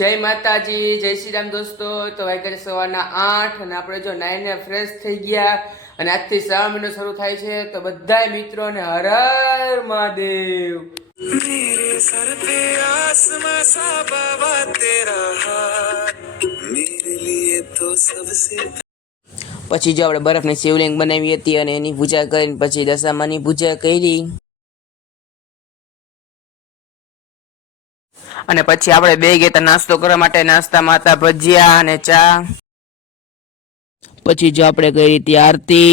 જય માતાજી, જય શ્રી રામ દોસ્તો। તો વાગ્યા સવારના 8 અને આપણે જો નાઈને ફ્રેશ થઈ ગયા અને આજથી શ્રાવણ મહિનો શરૂ થાય છે। તો બધાય મિત્રોને હર હર મહાદેવ। मेरे सर पे आसमां सा बाबा तेरा हाथ मेरे लिए तो सबसे। પછી જો આપણે બરફની શિવલિંગ બનાવી હતી અને એની પૂજા કરીને પછી દશામાની પૂજા કરી અને પછી આપણે બે ગયા નાસ્તો કરવા માટે। નાસ્તામાં હતા ભજીયા અને ચા। પછી જો આપણે કરી હતી આરતી।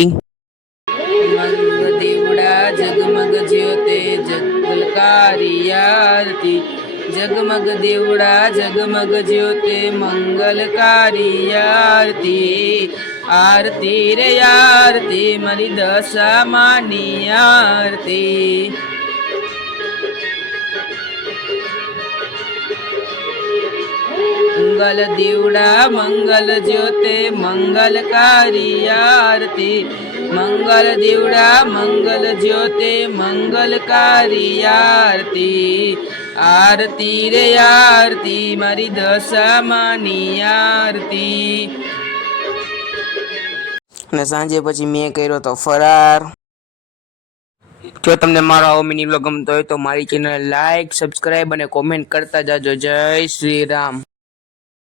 મંગ દેવડા જગમગ જ્યોતે જગલકારી આરતી, જગમગ દેવડા જગમગ જ્યોતે મંગલકારી આરતી। આરતી રે આરતી મારી દશામાની આરતી। મંગલ દેવડા મંગલ જ્યોતે મંગલકારી આરતી, મંગલ દેવડા મંગલ જ્યોતે મંગલકારી આરતી। આરતી રે આરતી મારી દશામાની આરતી। અને સાંજે પછી મેં કર્યો તો ફરાર। જો તમને મારો આવો મિની વ્લોગ ગમતો હોય તો મારી ચેનલ લાઈક, સબસ્ક્રાઇબ અને કોમેન્ટ કરતા જાજો। જય શ્રી રામ।